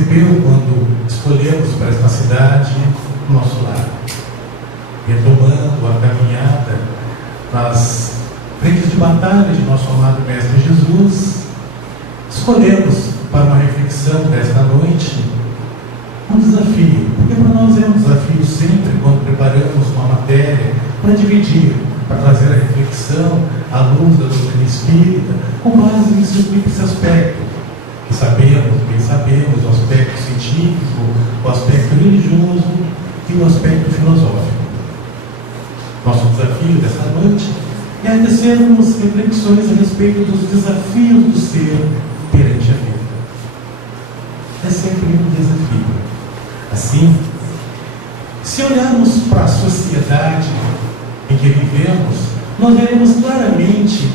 percebeu quando escolhemos para esta cidade o nosso lar, retomando a caminhada nas frentes de batalha de nosso amado Mestre Jesus. Escolhemos para uma reflexão desta noite um desafio, porque para nós é um desafio sempre quando preparamos uma matéria para dividir, para trazer a reflexão à luz da doutrina espírita, com base nesse aspecto que bem sabemos, o aspecto científico, o aspecto religioso e o aspecto filosófico. Nosso desafio dessa noite é tecermos reflexões a respeito dos desafios do ser perante a vida. É sempre um desafio. Assim, se olharmos para a sociedade em que vivemos, nós veremos claramente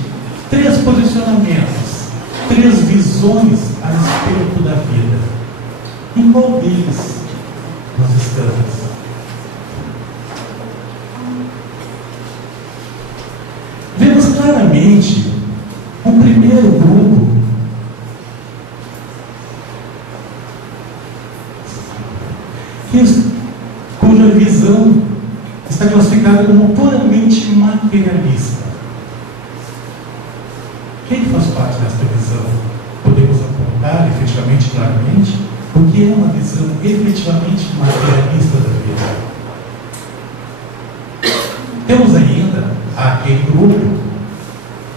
3 posicionamentos, 3 visões a respeito da vida. Em qual deles nós estamos? Vemos claramente um primeiro grupo cuja visão está classificada como puramente materialista. Quem faz parte desta visão? Podemos apontar efetivamente, claramente, porque é uma visão efetivamente materialista da vida. Temos ainda aquele grupo,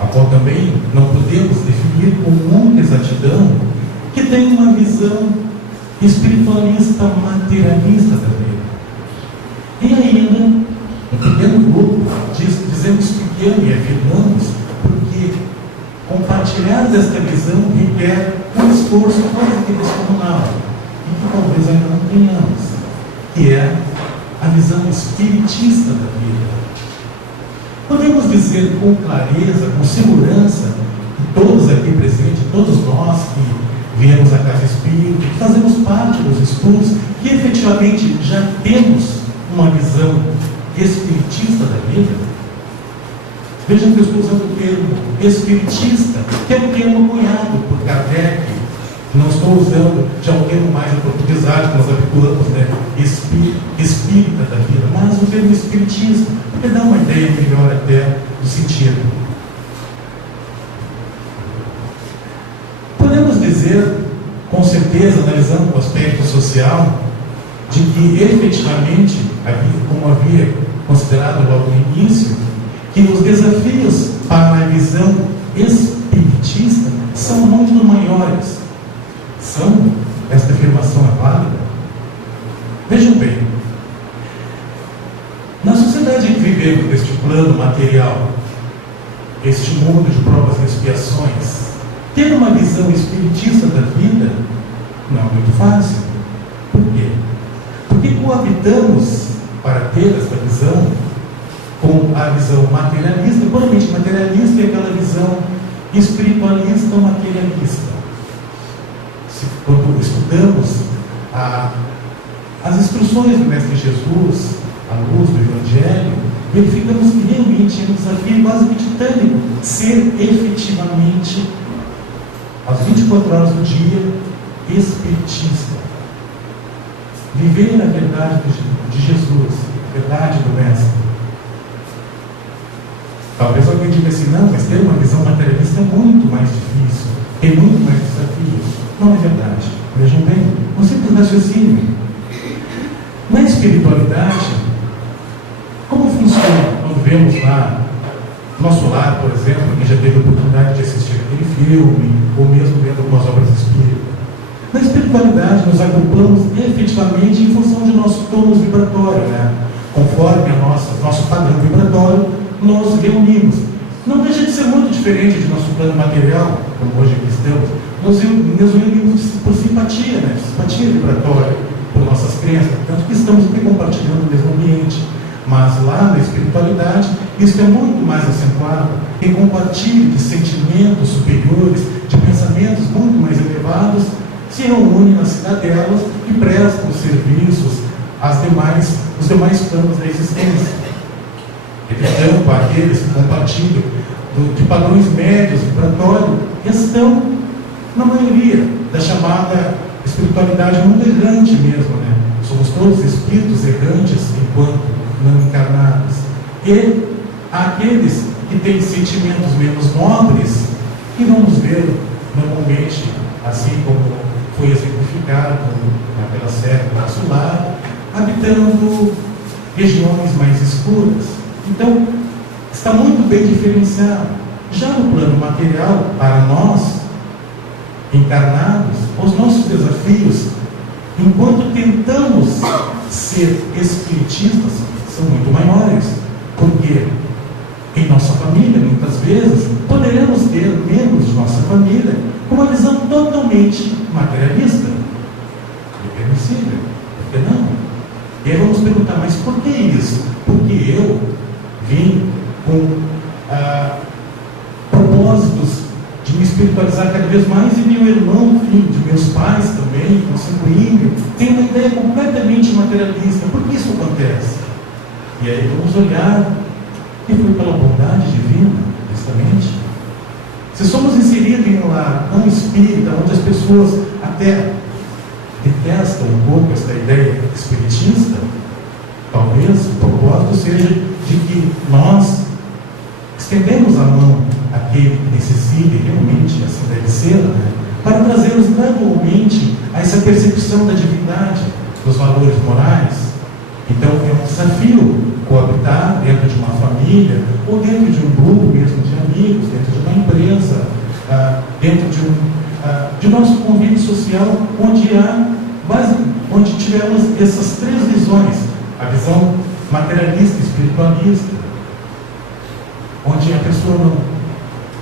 a qual também não podemos definir com muita exatidão, que tem uma visão espiritualista materialista da vida. E ainda, um pequeno grupo, dizemos pequeno e afirmamos, porque compartilhar desta visão requer um esforço quase que descomunal, e que talvez ainda não tenhamos, que é a visão espiritista da vida. Podemos dizer com clareza, com segurança, que todos aqui presentes, todos nós que viemos à Casa Espírita, que fazemos parte dos estudos, que efetivamente já temos uma visão espiritista da vida. Vejam que eu estou usando o termo espiritista, que é um termo cunhado por Kardec. Não estou usando já um termo mais oportunizado, que nós habituamos, espírita da vida, mas o termo espiritista, porque dá uma ideia melhor até do sentido. Podemos dizer, com certeza, analisando o aspecto social, de que efetivamente, como havia considerado logo no início, que os desafios para a visão espiritista são muito maiores. Esta afirmação é válida? Vejam bem, na sociedade em que vivemos, neste plano material, este mundo de provas e expiações, ter uma visão espiritista da vida não é muito fácil. Por quê? Porque coabitamos para ter esta visão com a visão materialista, puramente materialista, e aquela visão espiritualista ou materialista. Quando estudamos as instruções do Mestre Jesus, à luz do Evangelho, verificamos que realmente é um desafio quase que titânico ser efetivamente, às 24 horas do dia, espiritista. Viver a verdade de Jesus, a verdade do Mestre. Talvez alguém diga assim, não, mas ter uma visão materialista é muito mais difícil, tem muito mais desafios. Não é verdade. Vejam bem, um simples raciocínio. Na espiritualidade, como funciona quando vemos lá nosso lar, por exemplo, quem já teve a oportunidade de assistir aquele filme, ou mesmo vendo algumas obras espíritas? Na espiritualidade, nos agrupamos efetivamente em função de nosso tônus vibratório, Conforme nosso padrão vibratório, nós reunimos. Não deixa de ser muito diferente de nosso plano material, como hoje aqui estamos. Nos unimos por simpatia, simpatia vibratória, por nossas crenças, portanto que estamos aqui compartilhando o mesmo ambiente. Mas lá na espiritualidade, isso é muito mais acentuado. Quem compartilha de sentimentos superiores, de pensamentos muito mais elevados, se reúne nas cidadelas e prestam serviços os demais planos da existência. Entretanto, aqueles que compartilham de padrões médios vibratórios estão na maioria da chamada espiritualidade é um mundo errante mesmo, né? Somos todos espíritos errantes enquanto não encarnados. E aqueles que têm sentimentos menos nobres, que vamos ver normalmente, assim como foi exemplificado naquela série do Lar, habitando regiões mais escuras. Então, está muito bem diferenciado. Já no plano material, para nós, encarnados, os nossos desafios, enquanto tentamos ser espiritistas, são muito maiores, porque em nossa família, muitas vezes, poderemos ter membros de nossa família com uma visão totalmente materialista. É permissível, por que não? E aí vamos perguntar, mas por que isso? Porque eu vim com propósitos de me espiritualizar cada vez mais, e meu irmão, filho de meus pais também, consanguíneo, tem uma ideia completamente materialista. Por que isso acontece? E aí vamos olhar, e foi pela bondade divina, justamente. Se somos inseridos em um lar não espírita, onde as pessoas até detestam um pouco essa ideia espiritista, talvez o propósito seja de que nós estendemos a mão àquele que necessita, e realmente assim deve ser, né? Para trazê-los gradualmente a essa percepção da divindade, dos valores morais. Então é um desafio coabitar dentro de uma família, ou dentro de um grupo mesmo de amigos, dentro de uma empresa, dentro de nosso convívio social, onde tivemos essas três visões: a visão materialista e espiritualista, onde a pessoa não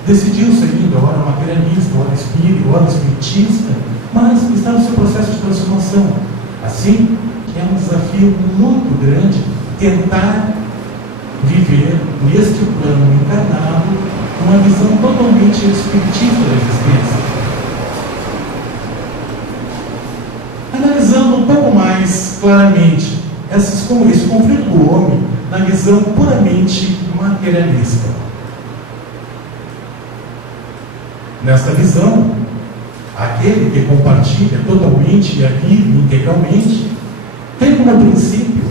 decidiu ser ainda, ora materialista, ora espírita, ora espiritista, mas está no seu processo de transformação. Assim, é um desafio muito grande tentar viver neste plano encarnado uma visão totalmente espiritista da existência. Analisando um pouco mais claramente esse conflito do homem na visão puramente materialista. Nesta visão, aquele que compartilha totalmente e vive integralmente tem como princípio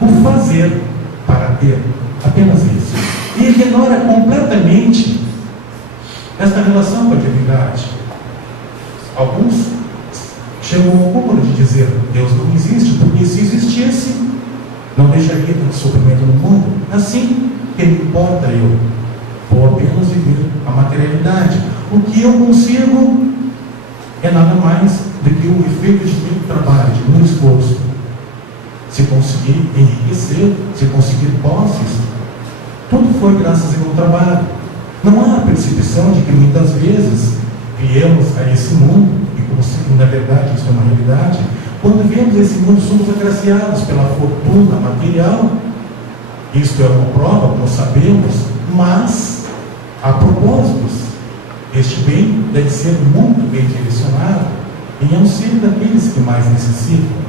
o fazer para ter, apenas isso. E ignora completamente esta relação com a divindade. Alguns chegam ao cúmulo de dizer: Deus não existe, porque se existisse, não deixaria tanto sofrimento no mundo. Assim, que me importa eu? Vou apenas viver a materialidade. O que eu consigo é nada mais do que o efeito de meu trabalho, de meu esforço. Se conseguir enriquecer, se conseguir posses, tudo foi graças ao meu trabalho. Não há a percepção de que muitas vezes viemos a esse mundo, e como se, na verdade isso é uma realidade, quando viemos a esse mundo somos agraciados pela fortuna material. Isto é uma prova, como sabemos, mas há propósitos. Este bem deve ser muito bem direcionado em auxílio daqueles que mais necessitam.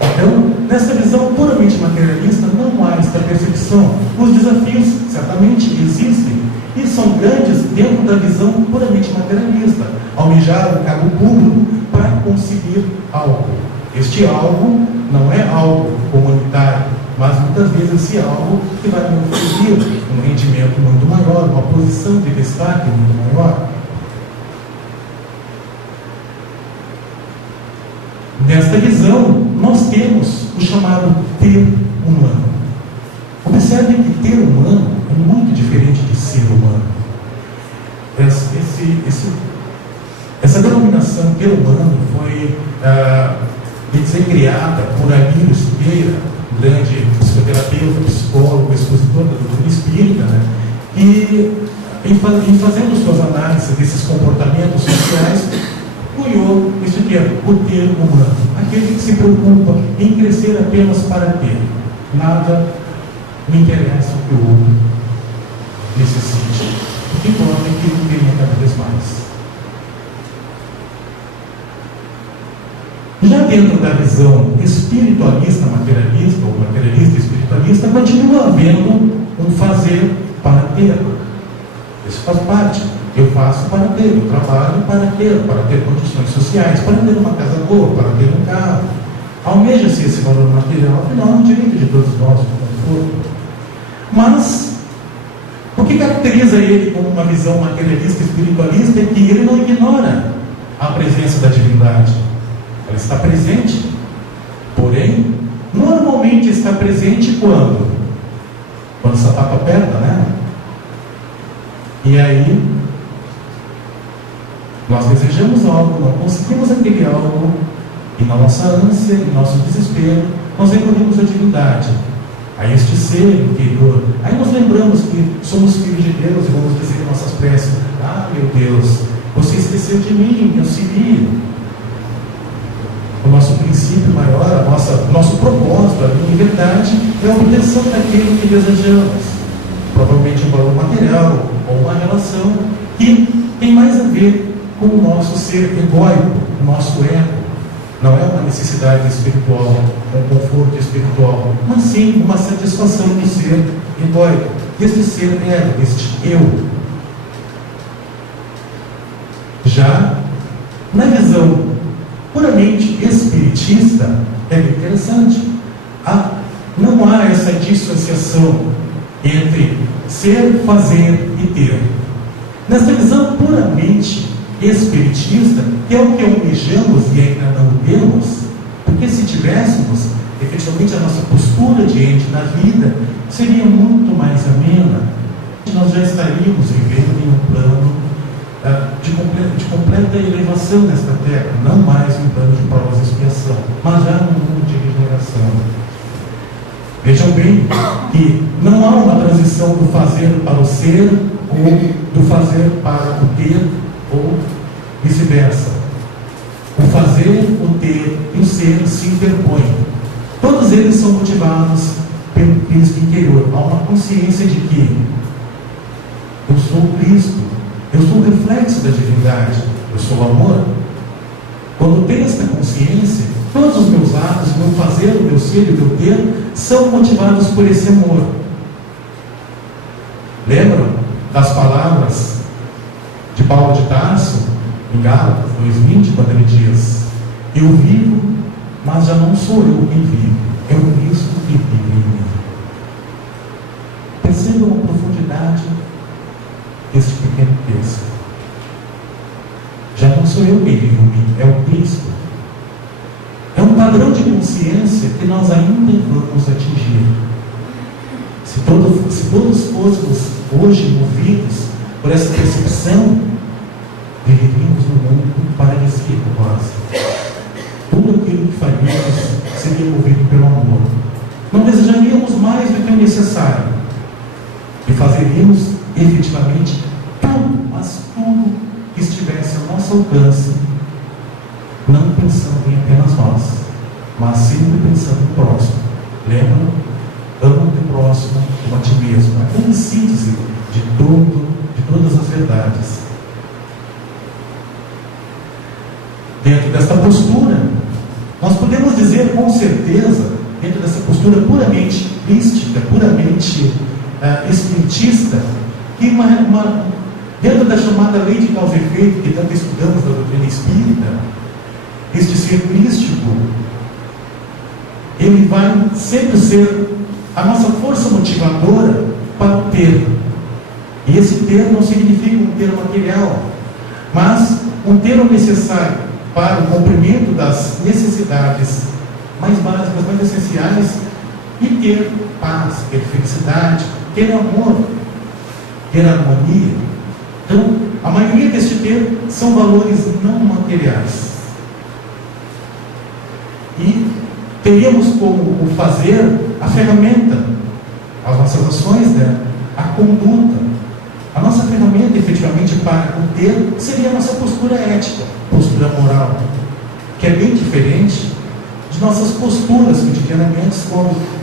Então, nessa visão puramente materialista, não há esta percepção. Os desafios certamente existem e são grandes dentro da visão puramente materialista. Almejar um cargo público para conseguir algo. Este algo não é algo comunitário, mas muitas vezes esse algo que vai me oferecer um rendimento muito maior, uma posição de destaque muito maior. Nesta visão, nós temos o chamado ter humano. Observe que ter humano é muito diferente de ser humano. Essa denominação ter humano foi criada por Abílio Silveira, grande psicoterapeuta, psicólogo, expositor da doutrina espírita, né? E em fazendo suas análises desses comportamentos sociais, cunhou isso que é o ter humano, aquele que se preocupa em crescer apenas para ter. Nada me interessa o que o outro necessite. O que importa é que ele tenha cada vez mais. Já dentro da visão espiritualista, materialista, ou materialista espiritualista, continua havendo um fazer para ter. Isso faz parte. eu faço para ter, eu trabalho para ter condições sociais, para ter uma casa boa, para ter um carro. Almeja-se esse valor material, afinal, é um direito de todos nós, de conforto. Mas, o que caracteriza ele como uma visão materialista e espiritualista é que ele não ignora a presença da divindade. Ela está presente, porém, normalmente está presente quando? Quando o sapato aperta, né? E aí, nós desejamos algo, não conseguimos aquele algo, e na nossa ânsia, em nosso desespero, nós recorremos à divindade, a este ser interior. Aí nós lembramos que somos filhos de Deus e vamos dizer em nossas preces: ah, meu Deus, você esqueceu de mim, me auxilie. O nosso princípio maior, o nosso propósito, a minha verdade, é a obtenção daquilo que desejamos. Provavelmente um valor material ou uma relação que tem mais a ver com o nosso ser egóico, o nosso ego. Não é uma necessidade espiritual, um conforto espiritual, mas sim uma satisfação do ser egóico, deste ser ego, deste eu. Já na visão puramente espiritista, é bem interessante. Não há essa dissociação entre ser, fazer e ter. Nessa visão puramente espiritista, que é o que almejamos e ainda não temos, porque se tivéssemos, efetivamente a nossa postura diante da vida seria muito mais amena. Nós já estaríamos vivendo em um plano de completa elevação nesta terra, não mais um plano de provas e expiação, mas já num mundo de regeneração. Vejam bem que não há uma transição do fazer para o ser ou do fazer para o ter ou vice-versa. O fazer, o ter e o ser se interpõem. Todos eles são motivados pelo Cristo interior. Há uma consciência de que eu sou Cristo, eu sou o reflexo da divindade, eu sou o amor. Quando tenho esta consciência, todos os meus atos, o meu fazer, o meu ser e o meu ter são motivados por esse amor. Lembram das palavras de Paulo de Tarso, em Gálatas 2:20, quando ele diz: eu vivo, mas já não sou eu quem vive, é o Cristo que vive em mim. Percebam a profundidade deste pequeno texto. Já não sou eu quem vive em mim, é o Cristo. É um padrão de consciência que nós ainda vamos atingir. Se todos fôssemos hoje movidos por essa percepção, viveríamos num mundo paradisíaco quase. Tudo aquilo que faríamos seria movido pelo amor. Não desejaríamos mais do que o necessário e fazeríamos efetivamente tudo, mas tudo que estivesse ao nosso alcance, não pensando em apenas nós, mas sempre pensando no próximo. Lembra? Ama o próximo como a ti mesmo. É uma síntese de todas as verdades. Dentro desta postura, nós podemos dizer com certeza, dentro dessa postura puramente mística, puramente espiritista, que dentro da chamada lei de causa e efeito, que tanto estudamos da doutrina espírita, este ser místico, ele vai sempre ser a nossa força motivadora para o ter. E esse ter não significa um ter material, mas um ter necessário para o cumprimento das necessidades mais básicas, mais essenciais, e ter paz, ter felicidade, ter amor, ter harmonia. Então, a maioria deste ter são valores não materiais. E teríamos como o fazer a ferramenta, as nossas ações, né? A conduta. A nossa ferramenta, efetivamente, para o ter seria a nossa postura ética, postura moral, que é bem diferente de nossas posturas cotidianamente,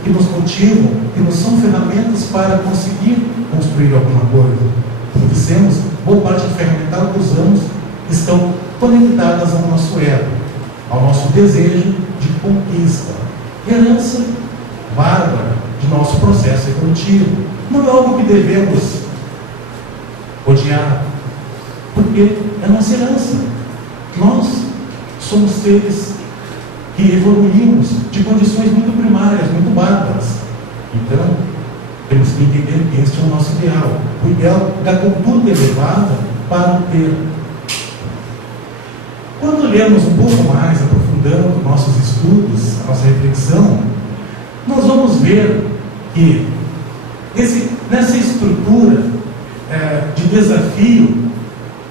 que nos motivam, que nos são ferramentas para conseguir construir alguma coisa. Como dissemos, boa parte do ferramental que usamos estão conectadas ao nosso ego, ao nosso desejo de conquista, herança bárbara de nosso processo evolutivo. Não é algo que devemos odiar, porque é nossa herança. Nós somos seres que evoluímos de condições muito primárias, muito bárbaras. Então, temos que entender que este é o nosso ideal. O ideal da conduta elevada para o ter. Quando lemos um pouco mais, aprofundando nossos estudos, a nossa reflexão, nós vamos ver que nessa estrutura de desafio,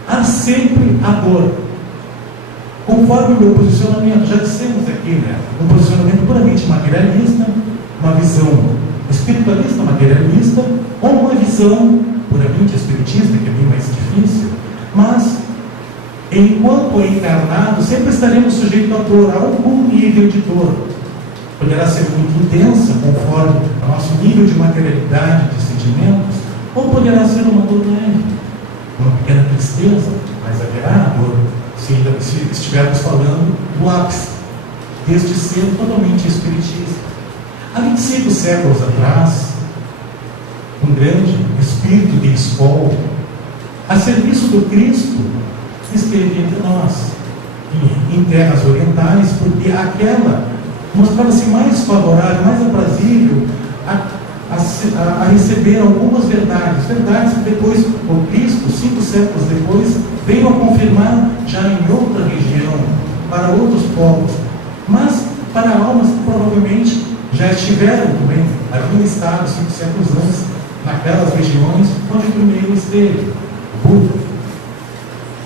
há sempre a dor. Conforme o meu posicionamento, já dissemos aqui, um posicionamento puramente materialista, uma visão espiritualista materialista, ou uma visão puramente espiritista, que é bem mais difícil, mas enquanto encarnado, sempre estaremos sujeitos à dor, a algum nível de dor. Poderá ser muito intensa, conforme o nosso nível de materialidade, de sentimentos, ou poderá ser uma dor leve, uma pequena tristeza, mas haverá a dor, se estivermos falando do ápice deste ser totalmente espiritista. Há 25 séculos atrás, um grande espírito de escola, a serviço do Cristo, esteve entre nós, em terras orientais, porque aquela mostrava-se mais favorável, mais aprazível a receber algumas verdades que depois o Cristo, 5 séculos depois, veio a confirmar já em outra região, para outros povos, mas para almas que provavelmente já estiveram também, haviam estado 5 séculos antes, naquelas regiões onde o primeiro esteve, o Buda.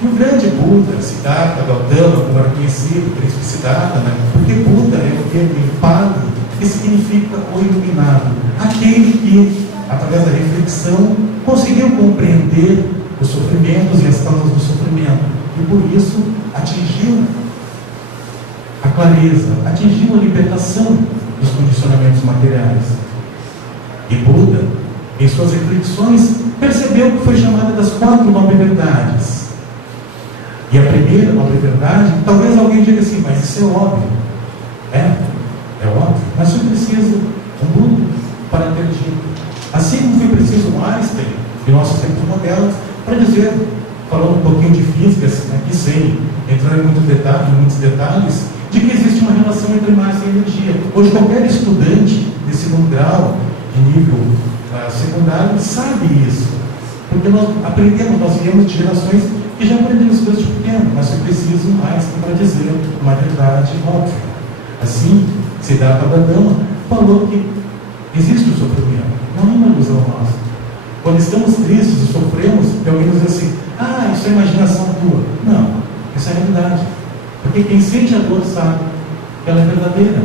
E o grande Buda, Siddhartha Gautama, como era conhecido, príncipe Siddhartha, porque Buda é o termo em Pali, que significa o iluminado, aquele que, através da reflexão, conseguiu compreender os sofrimentos e as causas do sofrimento, e por isso atingiu a clareza, atingiu a libertação dos condicionamentos materiais. E Buda, em suas reflexões, percebeu que foi chamada das 4 nobres verdades. E a primeira nobre verdade, talvez alguém diga assim, mas isso é óbvio. É óbvio, mas foi preciso um Buda para ter dito. Assim como foi preciso um Einstein, em nossos tempos modernos, para dizer, falando um pouquinho de física, aqui sem entrar em muitos detalhes, de que existe uma relação entre massa e energia. Hoje qualquer estudante de segundo grau, de nível secundário, sabe isso. Porque nós aprendemos, nós viemos de gerações que já aprendemos desde pequeno, mas é preciso mais para dizer uma verdade óbvia. Assim, Siddhartha Gautama falou que existe o sofrimento, não é uma ilusão nossa. Quando estamos tristes e sofremos, e alguém nos diz assim, isso é imaginação tua. Não, isso é realidade. Porque quem sente a dor sabe que ela é verdadeira.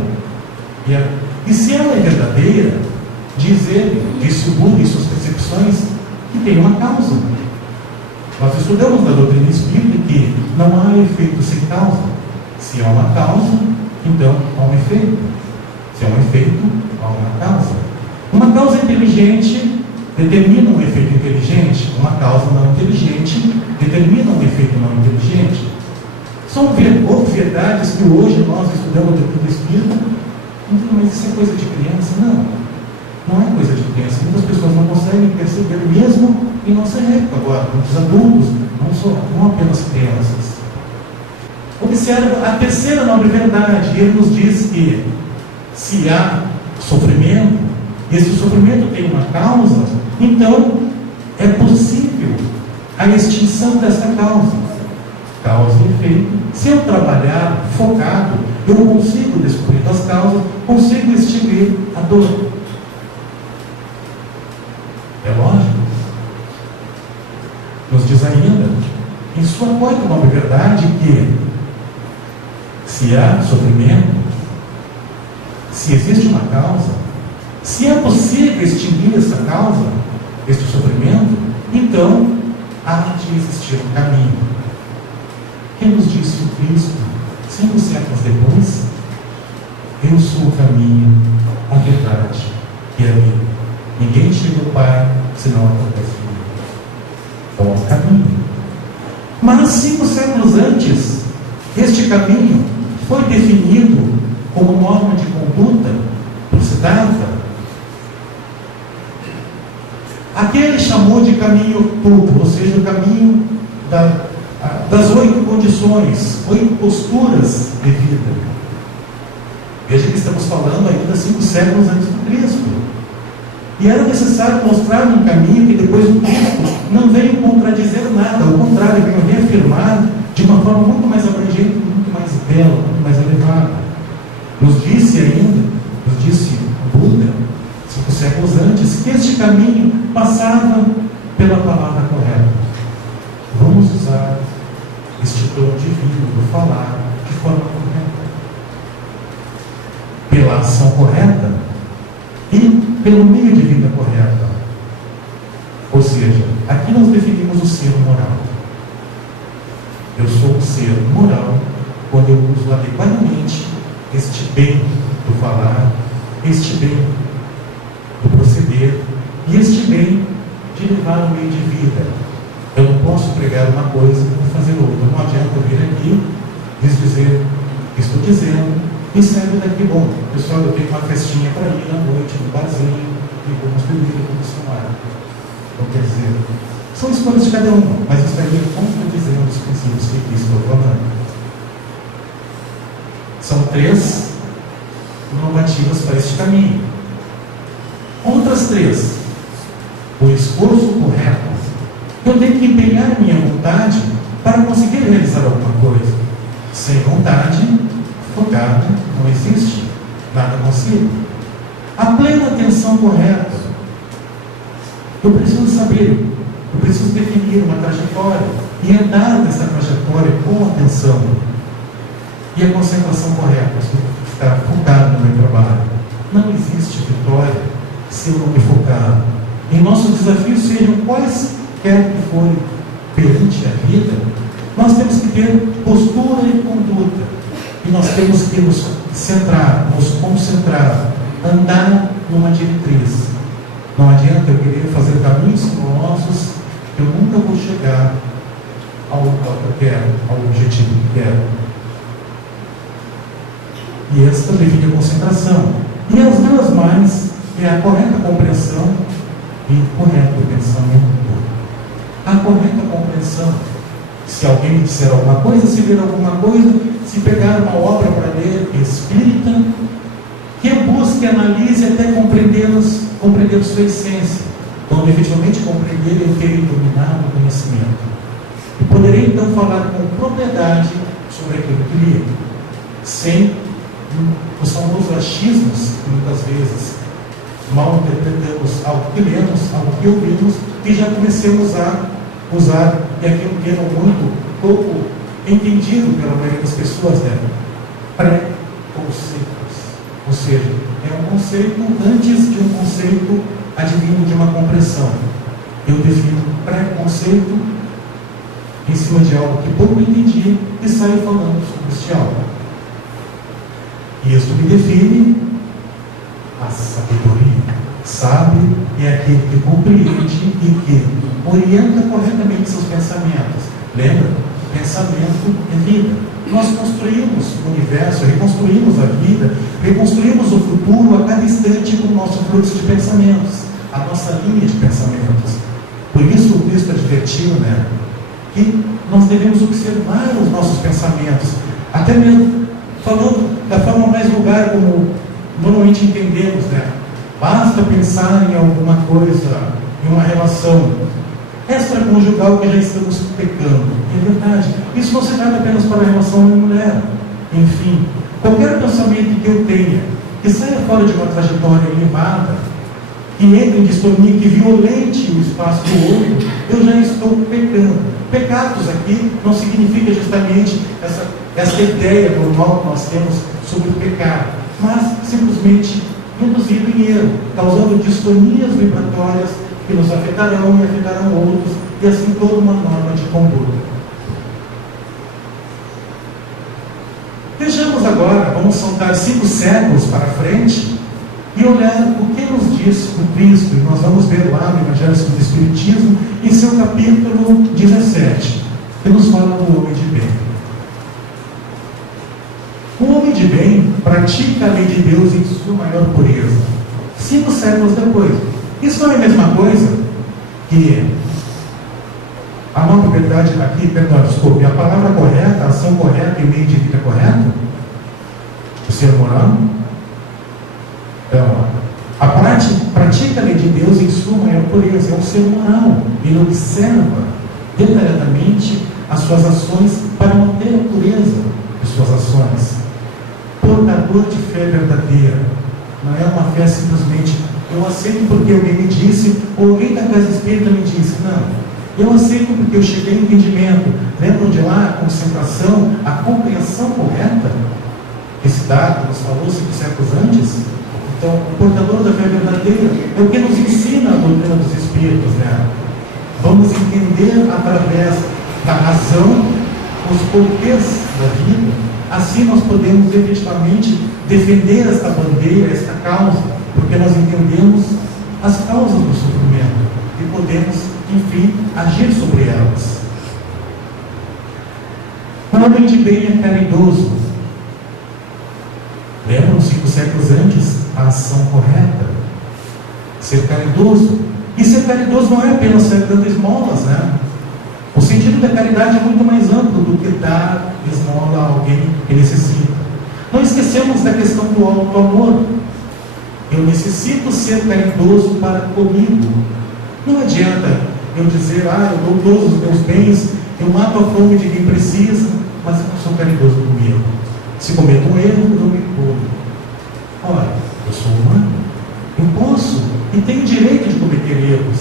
E se ela é verdadeira, disse o Buda em suas percepções, que tem uma causa. Nós estudamos na doutrina espírita que não há efeito sem causa. Se há uma causa, então há um efeito. Se há um efeito, há uma causa. Uma causa inteligente determina um efeito inteligente. Uma causa não inteligente determina um efeito não inteligente. São verdades que hoje nós estudamos a doutrina espírita. Mas isso é coisa de criança? Não é coisa de criança. Muitas pessoas não conseguem perceber mesmo em nossa época agora, muitos adultos, não apenas crianças. Observa a terceira nobre verdade. Ele nos diz que se há sofrimento, e esse sofrimento tem uma causa, então é possível a extinção dessa causa. Causa e efeito. Se eu trabalhar focado, eu consigo descobrir as causas, consigo extinguir a dor. É lógico. Nos diz ainda, em sua 4ª nobre verdade, que se há sofrimento, se existe uma causa, se é possível extinguir essa causa, este sofrimento, então há de existir um caminho. Quem nos disse o Cristo, 5 séculos depois? Eu sou o caminho, a verdade e a vida. Ninguém chega ao Pai senão através de mim. Então é o caminho. Mas 5 séculos antes, este caminho foi definido como norma de conduta por Siddhartha. Aquele chamou de caminho oculto, ou seja, o caminho das 8 condições, 8 posturas de vida. Veja que estamos falando ainda 5 séculos antes de Cristo. E era necessário mostrar um caminho que depois o Cristo não veio contradizer nada, ao contrário, veio reafirmar de uma forma muito mais abrangente, muito mais bela, muito mais elevada. Nos disse Buda, 5 séculos antes, que este caminho passava pela palavra correta. Vamos usar este tom divino do falar de forma correta, pela ação correta e pelo meio de vida correta. Ou seja, aqui nós definimos o ser moral. Eu sou um ser moral quando eu uso adequadamente este bem do falar, este bem do proceder e este bem de levar o meio de vida. Eu não posso pregar uma coisa e fazer outra. Não adianta eu vir aqui e dizer, estou dizendo, e sair daqui, bom, pessoal, eu tenho uma festinha para ir à noite, no barzinho, e vamos beber, vamos fumar. Então, quer dizer, são escolhas de cada um, mas estaria contradizendo os princípios que aqui estou falando. São 3 normativas para este caminho. Outras 3. O esforço correto. Eu tenho que empenhar minha vontade para conseguir realizar alguma coisa. Sem vontade, focado, não existe. Nada consigo. A plena atenção correta. Eu preciso saber, eu preciso definir uma trajetória e andar nessa trajetória com atenção. E a concentração correta, estar focado no meu trabalho. Não existe vitória se eu não me focar. E nossos desafios sejam quaisquer que forem perante a vida, nós temos que ter postura e conduta. E nós temos que nos centrar, nos concentrar, andar numa diretriz. Não adianta eu querer fazer caminhos sinuosos, eu nunca vou chegar ao que eu quero, ao objetivo que quero. E esta devida concentração. E as duas mais é a correta compreensão e o correto pensamento. A correta compreensão. Se alguém me disser alguma coisa, se ler alguma coisa, se pegar uma obra para ler espírita, que eu busque, analise até compreender sua essência. Quando efetivamente compreender, eu terei dominado o conhecimento. E poderei então falar com propriedade sobre aquilo que li, sem os famosos achismos, que muitas vezes mal interpretamos algo que lemos, algo que ouvimos, e já comecemos a usar, e aqui um termo muito pouco entendido pela maioria das pessoas, pré-conceitos. Ou seja, é um conceito antes de um conceito advindo de uma compreensão. Eu defino pré-conceito em cima de algo que pouco entendi e saio falando sobre este algo. E isso me define a sabedoria. Sábio é aquele que compreende e que orienta corretamente seus pensamentos. Lembra? Pensamento é vida. Nós construímos o universo, reconstruímos a vida, reconstruímos o futuro a cada instante com o nosso fluxo de pensamentos, a nossa linha de pensamentos. Por isso o Cristo advertiu, que nós devemos observar os nossos pensamentos, até mesmo falando da forma mais vulgar como normalmente entendemos, basta pensar em alguma coisa, em uma relação extraconjugal que já estamos pecando. É verdade. Isso não se trata apenas para a relação homem-mulher. Enfim, qualquer pensamento que eu tenha, que saia fora de uma trajetória elevada, que entre em distonia, que violente o espaço do outro, eu já estou pecando. Pecados aqui não significa justamente essa ideia normal que nós temos sobre o pecado, mas simplesmente induzido em erro, causando distonias vibratórias que nos afetarão e afetarão outros, e assim toda uma norma de conduta. Vejamos agora, vamos saltar 5 séculos para frente e olhar o que nos diz o Cristo, e nós vamos ver lá no Evangelho segundo o Espiritismo, em seu capítulo 17, que nos fala do homem de bem. O homem de bem pratica a lei de Deus em sua maior pureza. 5 séculos depois. Isso não é a mesma coisa que A nova verdade aqui, perdão, desculpe, a palavra correta, a ação correta e o meio de vida correto? O ser moral? Então, a pratica a lei de Deus em sua maior pureza, é um ser moral. Ele observa detalhadamente as suas ações para manter a pureza de suas ações. Portador de fé verdadeira. Não é uma fé simplesmente, eu aceito porque alguém me disse, ou alguém da casa espírita me disse. Não. Eu aceito porque eu cheguei ao entendimento. Lembram de lá a concentração, a compreensão correta? Esse dado nos falou 5 séculos antes. Então, o portador da fé verdadeira é o que nos ensina a doutrina dos Espíritos, né? Vamos entender através da razão os porquês da vida. Assim nós podemos efetivamente defender esta bandeira, esta causa, porque nós entendemos as causas do sofrimento e podemos, enfim, agir sobre elas. O homem de bem é caridoso. Lembram 5 séculos antes a ação correta? Ser caridoso. E ser caridoso não é apenas ser dando esmolas, né? O sentido da caridade é muito mais amplo do que dar esmola a alguém que necessita. Não esquecemos da questão do auto-amor. Eu necessito ser caridoso para comigo. Não adianta eu dizer, eu dou todos os meus bens, eu mato a fome de quem precisa, mas eu não sou caridoso comigo. Se cometo um erro, eu me pulo. Olha, eu sou humano, eu posso e tenho direito de cometer erros,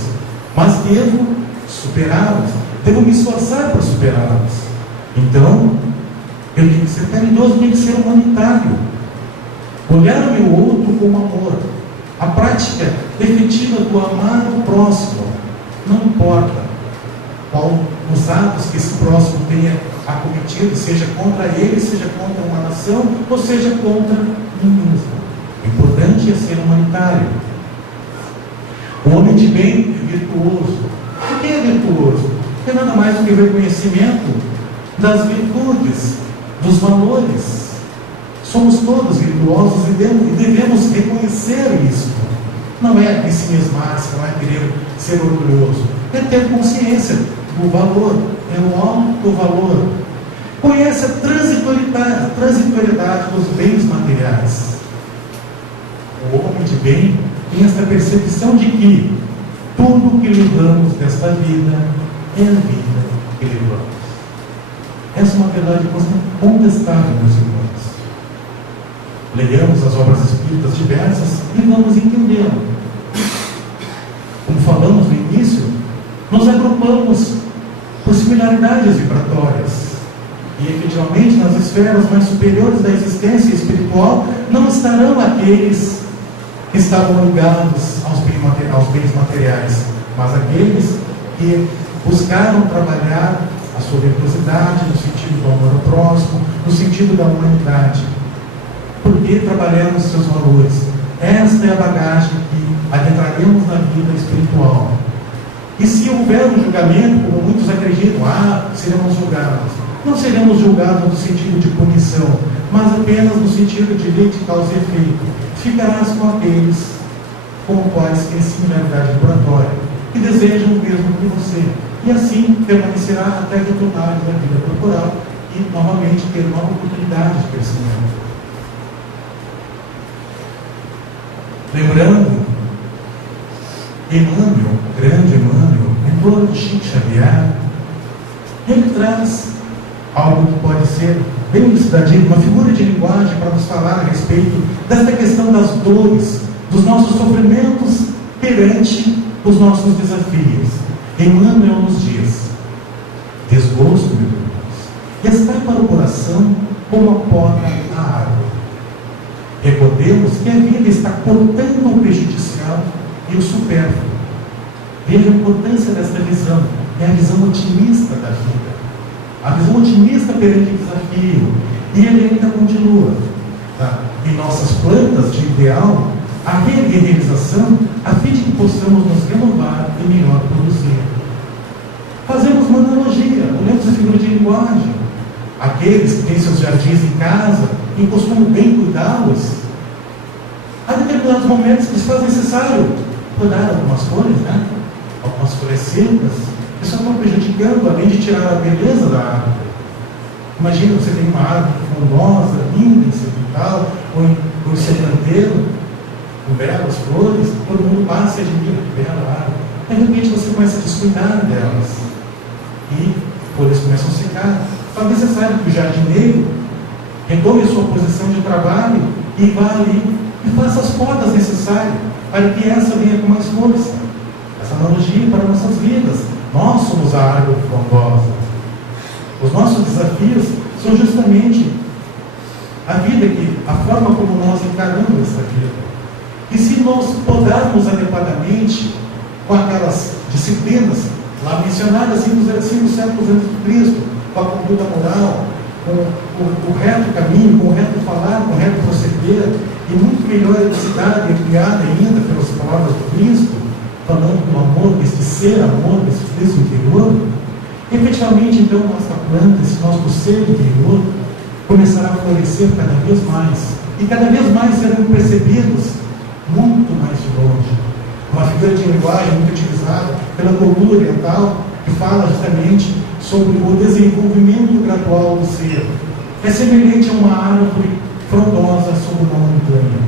mas devo superá-los, devo me esforçar para superá-los. Então, eu tenho que ser caridoso, tenho que ser humanitário. Olhar o meu outro com amor. A prática efetiva do amar o próximo. Não importa qual os atos que esse próximo tenha acometido, seja contra ele, seja contra uma nação, ou seja contra mim mesmo. O importante é ser humanitário. O homem de bem é virtuoso. O que é virtuoso? É nada mais do que o reconhecimento das virtudes, dos valores. Somos todos virtuosos e devemos reconhecer isso. Não é ensimismar-se, não é querer ser orgulhoso. É ter consciência do valor, é o alto valor. Conhece a transitoriedade dos bens materiais. O homem de bem tem essa percepção de que tudo que levamos desta vida é a vida que levamos. Essa é uma verdade contestável, meus irmãos. Leiamos as obras espíritas diversas e vamos entendendo. Como falamos no início, nos agrupamos por similaridades vibratórias. E efetivamente nas esferas mais superiores da existência espiritual não estarão aqueles que estavam ligados aos bens materiais, mas aqueles que buscaram trabalhar a sua virtuosidade no sentido do amor ao próximo, no sentido da humanidade. Porque trabalhamos seus valores. Esta é a bagagem que adentraremos na vida espiritual. E se houver um julgamento, como muitos acreditam, seremos julgados. Não seremos julgados no sentido de punição, mas apenas no sentido de lei de causa e efeito. Ficarás com aqueles com os quais têm similaridade vibratória, que desejam o mesmo que você. E assim permanecerá até retornar da vida corporal e novamente ter uma oportunidade de crescimento. Lembrando, Emmanuel, o grande Emmanuel, mentor de Chico Xavier, ele traz algo que pode ser bem elucidativo, uma figura de linguagem para nos falar a respeito desta questão das dores, dos nossos sofrimentos perante os nossos desafios. Emmanuel nos diz: desgosto, meus irmãos, está para o coração como a poda à árvore. Recordemos que a vida está cortando o prejudicial e o supérfluo. Veja a importância desta visão. É a visão otimista da vida. A visão otimista perante o desafio. E ele ainda continua. Em nossas plantas de ideal, a realização, a fim de que possamos nos renovar e melhor produzir. Fazemos uma analogia, olhamos a figura de linguagem. Aqueles que têm seus jardins em casa e costumam bem cuidá-los, há determinados momentos que se faz necessário podar algumas folhas, algumas folhas secas, Isso acaba prejudicando, além de tirar a beleza da árvore. Imagina, você tem uma árvore frondosa, linda em seu quintal, ou em seu canteiro, com belas flores, todo mundo passa e admira que bela árvore. De repente você começa a descuidar delas e folhas começam a secar. Talvez necessário que o jardineiro retome a sua posição de trabalho e vá ali e faça as podas necessárias para que essa venha com mais força. Essa analogia para nossas vidas. Nós somos a árvore frondosa. Os nossos desafios são justamente a vida a forma como nós encaramos essa vida. E se nós podarmos adequadamente com aquelas disciplinas lá mencionadas assim, nos 5 séculos antes de Cristo, com a conduta moral, com o reto caminho, com o reto falar, com o reto proceder, e muito melhor edicidade ampliada ainda pelas palavras do Cristo, falando do amor, desse ser amor, desse Cristo interior, efetivamente então nossa planta, esse nosso ser interior, começará a florescer cada vez mais, e cada vez mais serão percebidos muito mais de longe. Uma figura de linguagem muito utilizada pela cultura oriental, que fala justamente sobre o desenvolvimento gradual do ser. É semelhante a uma árvore frondosa sobre uma montanha.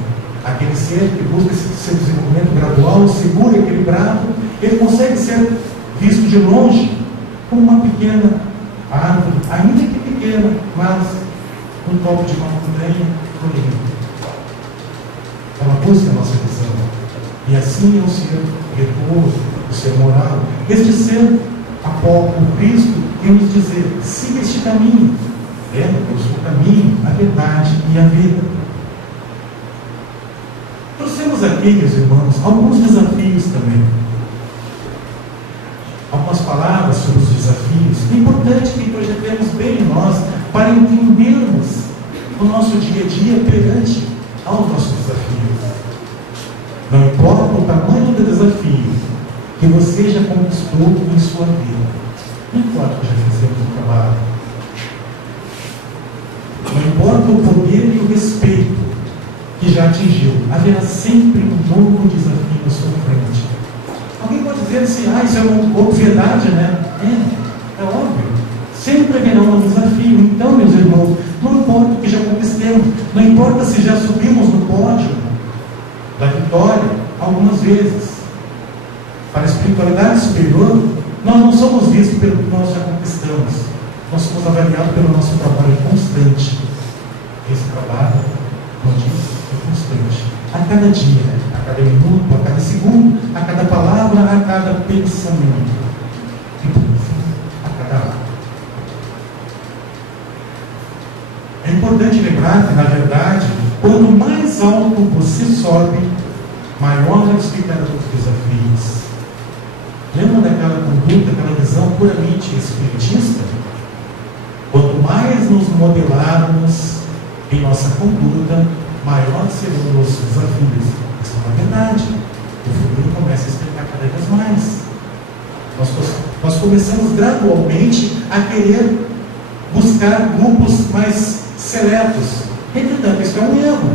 Aquele ser que busca esse seu desenvolvimento gradual, seguro, equilibrado, ele consegue ser visto de longe como uma pequena árvore, ainda que pequena, mas no topo de uma montanha florindo. Ela busca a nossa visão. E assim é o ser virtuoso, o ser moral. Este ser aponta o Cristo e nos dizer: siga este caminho. Lembra que eu sou o caminho, a verdade e a vida. Trouxemos aqui, meus irmãos, alguns desafios também. Algumas palavras sobre os desafios. É importante que projetemos bem em nós para entendermos o nosso dia a dia perante aos nossos desafios. Não importa o tamanho do desafio que você já conquistou em sua vida. Não importa que já fizemos o trabalho. Não importa o poder e o respeito que já atingiu. Haverá sempre um novo desafio à sua frente. Alguém pode dizer assim: isso é uma obviedade, né? É óbvio. Sempre haverá um desafio. Então, meus irmãos, não importa o que já conquistemos, não importa se já subimos no pódio da vitória algumas vezes. Para a espiritualidade superior, nós não somos vistos pelo que nós já conquistamos. Nós somos avaliados pelo nosso trabalho constante. Esse trabalho, como eu disse, é constante. A cada dia, a cada minuto, a cada segundo, a cada palavra, a cada pensamento. E por fim, a cada ato. É importante lembrar que, na verdade, quanto mais alto você sobe, maiores ficarão os desafios. Lembra daquela conduta, aquela visão puramente espiritista? Quanto mais nos modelarmos em nossa conduta, maiores serão os desafios. Isso é uma verdade. O futuro começa a explicar cada vez mais. Nós começamos gradualmente a querer buscar grupos mais seletos. Entretanto, isso é um erro.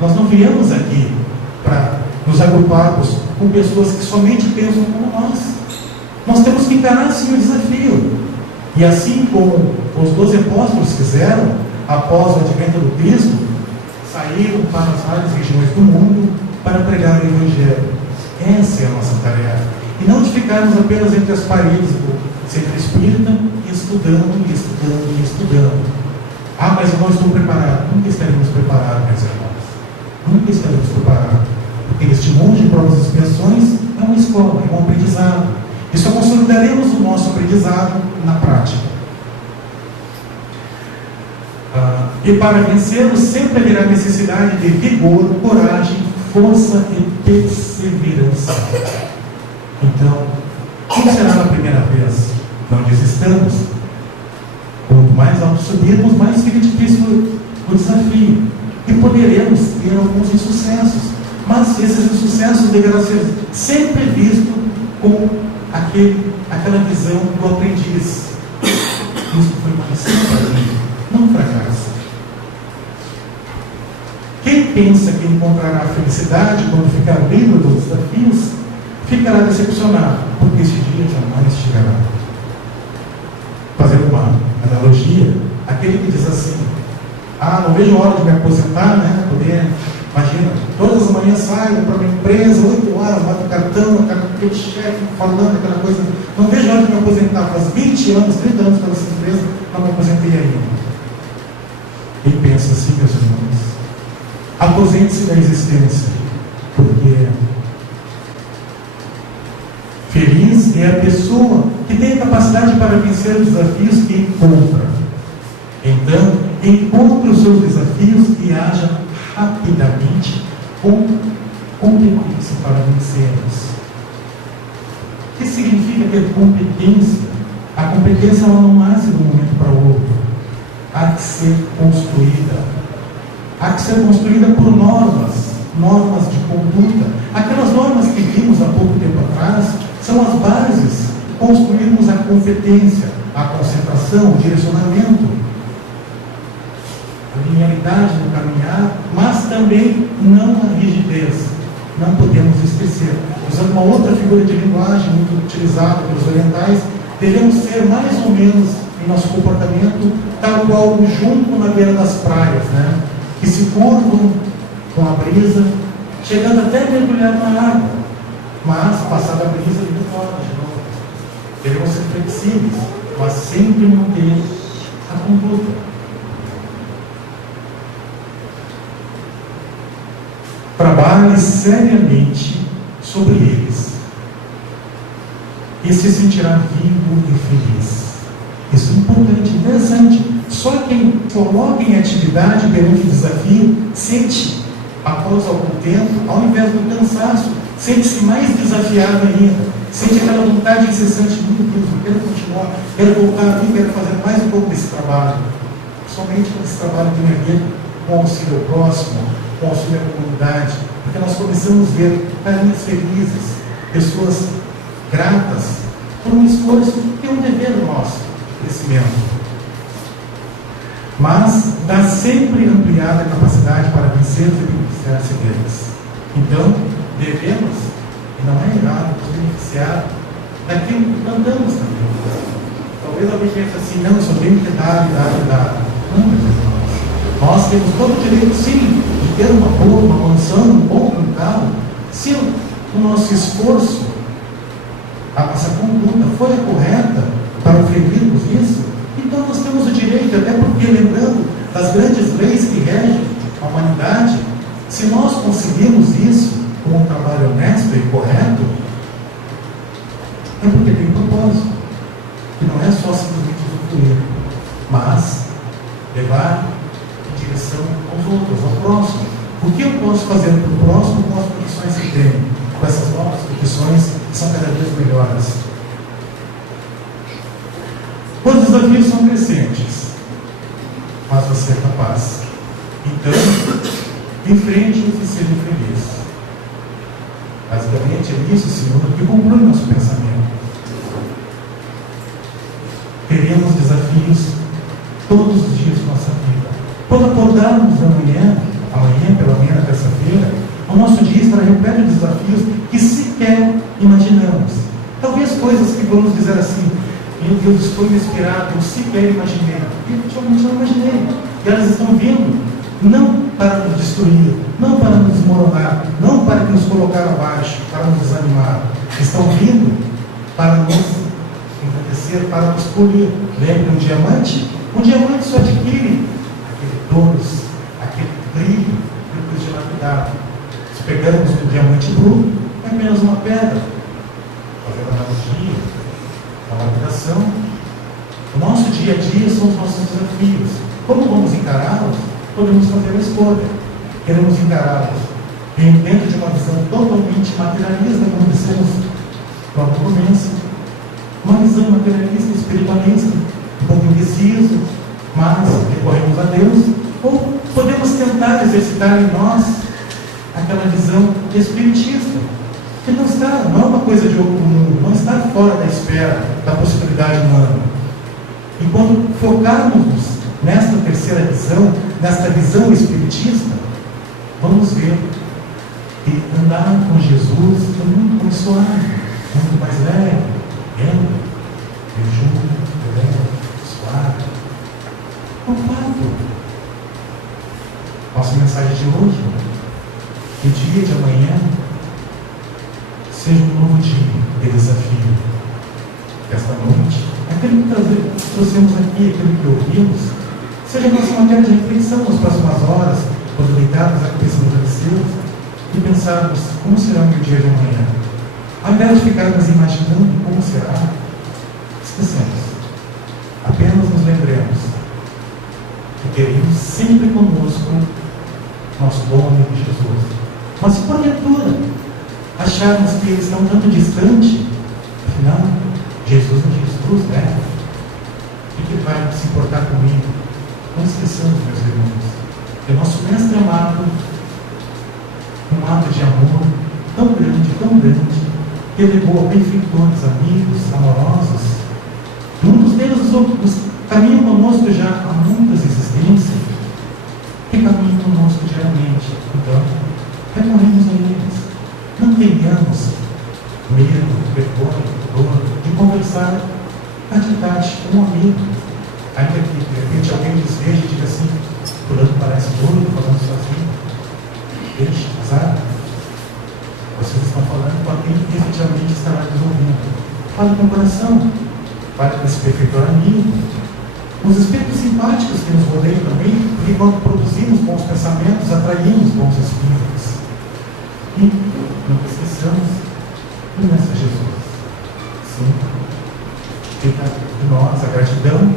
Nós não viemos aqui para nos agruparmos com pessoas que somente pensam como nós. Nós temos que encarar assim o desafio. E assim como os 12 apóstolos fizeram, após o advento do Cristo, saíram para as várias regiões do mundo para pregar o Evangelho. Essa é a nossa tarefa. E não de ficarmos apenas entre as paredes do centro espírita, estudando, e estudando, e estudando. Mas eu não estou preparado. Nunca estaremos preparados, meus irmãos. Nunca estaremos preparados. Porque neste mundo de provas e expiações é uma escola, é um aprendizado. E só consolidaremos o nosso aprendizado na prática. E para vencermos sempre haverá necessidade de vigor, coragem, força e perseverança. Então, como será na primeira vez? Não desistamos. Quanto mais alto subirmos, mais fica difícil o desafio. E poderemos ter alguns insucessos. Mas esses insucessos deverão ser sempre vistos com aquela visão do aprendiz. Isso foi uma lição para mim, não um fracasso. Quem pensa que encontrará felicidade quando ficar livre dos desafios, ficará decepcionado, porque esse dia jamais chegará. Fazendo uma analogia, aquele que diz assim: não vejo a hora de me aposentar, né? Poder, imagina, todas as manhãs saio para a minha empresa, 8 horas, bato o cartão, aquele chefe falando aquela coisa, não vejo a hora de me aposentar. Faz 20 anos, 30 anos para essa empresa, não me aposentei ainda. E pensa assim, meus irmãos, aposente-se da existência, porque feliz é a pessoa que tem a capacidade para vencer os desafios que encontra. Então, encontre os seus desafios e haja rapidamente com competência para vencê-los. O que significa ter competência? A competência ela não nasce de um momento para o outro. Há que ser construída. Há que ser construída por normas de conduta. Aquelas normas que vimos há pouco tempo atrás são as bases de construirmos a competência, a concentração, o direcionamento, a linearidade no caminhar, mas também não a rigidez. Não podemos esquecer. Usando uma outra figura de linguagem muito utilizada pelos orientais, devemos ser mais ou menos em nosso comportamento tal qual o junco na beira das praias, né? Que se curvam com a brisa, chegando até mergulhar na água, mas passada a brisa ele volta de novo. Devemos ser flexíveis, mas sempre manter a conduta. Trabalhe seriamente sobre eles e se sentirá vivo e feliz. Isso é importante, interessante. Só quem coloca em atividade perante o desafio sente, após algum tempo, ao invés do cansaço, sente-se mais desafiado ainda, sente aquela vontade incessante: meu Deus, eu quero continuar, quero voltar ali, quero fazer mais um pouco desse trabalho. Somente com esse trabalho tem a ver com o auxílio ao próximo, com o auxílio à comunidade, porque nós começamos a ver carinhas felizes, pessoas gratas por um esforço que é um dever nosso de crescimento. Mas dá sempre ampliada a capacidade para vencer e beneficiar-se deles. Então, devemos, e não é errado, nos beneficiar daquilo que plantamos também. Talvez alguém pense assim: não, eu só tenho que dar. Não, meus irmãos. Nós temos todo o direito, sim, de ter uma boa, uma mansão, um bom quintal, se o nosso esforço, a nossa conduta foi a correta para oferirmos isso. Então nós temos o direito, até porque, lembrando das grandes leis que regem a humanidade, se nós conseguirmos isso com um trabalho honesto e correto, é porque tem propósito, que não é só simplesmente usufruir, mas levar em direção aos outros, ao próximo. O que eu posso fazer para o próximo com as condições que tenho, com essas novas condições que são cada vez melhores? Os desafios são crescentes, mas você é capaz. Então, enfrente-os e seja feliz. Basicamente é isso, Senhor, que conclui nosso pensamento. Teremos desafios todos os dias de nossa vida. Quando acordarmos amanhã pela manhã, na terça-feira, o nosso dia estará repleto de desafios que sequer imaginamos. Talvez coisas que vamos dizer assim: meu Deus, estou inspirado, eu sequer imaginei. E efetivamente não imaginei. E elas estão vindo, não para nos destruir, não para nos desmoronar, não para nos colocar abaixo, para nos desanimar. Estão vindo para nos enriquecer, para nos polir. Lembre um diamante? Um diamante só adquire aquele donos, aquele brilho, depois de lapidado. Se pegarmos um diamante bruto, é apenas uma pedra. Fazendo analogia, a lapidação. O nosso dia a dia são os nossos desafios. Como vamos encará-los? Podemos fazer a escolha. Queremos encará-los dentro de uma visão totalmente materialista, como dissemos no começo, uma visão materialista, espiritualista, um pouco indeciso, mas recorremos a Deus. Ou podemos tentar exercitar em nós aquela visão espiritista, que não é uma coisa de outro mundo, não está fora da esfera da possibilidade humana. E quando focarmos nesta terceira visão, nesta visão espiritista, vamos ver que andar com Jesus é muito mais suave, muito mais leve. Lembra? Jejum, leve, suave. É um fato. Nossa mensagem de hoje, que o dia de amanhã seja um novo dia de desafio. Esta noite, aquilo que trouxemos aqui, aquilo que ouvimos, seja a nossa matéria de reflexão nas próximas horas, quando deitarmos a cabeça no travesseiro e pensarmos como será o meu dia de amanhã. Ao invés de ficarmos imaginando como será, esquecemos. Apenas nos lembremos que teremos sempre conosco nosso bom amigo Jesus. Mas se porventura acharmos que eles estão tanto distante, afinal, Jesus é Jesus, né? O que vai se importar comigo? Não esqueçamos, meus irmãos, que o nosso mestre amado, um ato de amor tão grande, que levou a benfeitores, amigos, amorosos, muitos deles caminham conosco já há muitas existências, que caminham conosco diariamente. Então, recorremos a eles. Não tenhamos medo, vergonha, dor de conversar à verdade com um amigo. Ainda que de repente alguém nos veja e diga assim: fulano parece doido, falando sozinho. Deixe, azar. Vocês estão falando com alguém que efetivamente estará nos ouvindo. Fale com o coração. Fale com esse perfeitor amigo. Os espíritos simpáticos que nos rodeiam também, porque quando produzimos bons pensamentos, atraímos bons espíritos. E não esqueçamos do mestre Jesus. Sim, fica de nós a gratidão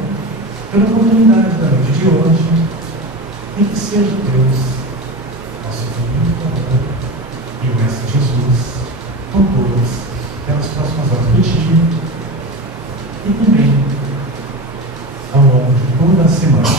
pela oportunidade da noite de hoje, e que seja Deus, nosso Filho amor, e o mestre Jesus, com todos, pelas próximas horas do dia, e também ao longo de toda a semana.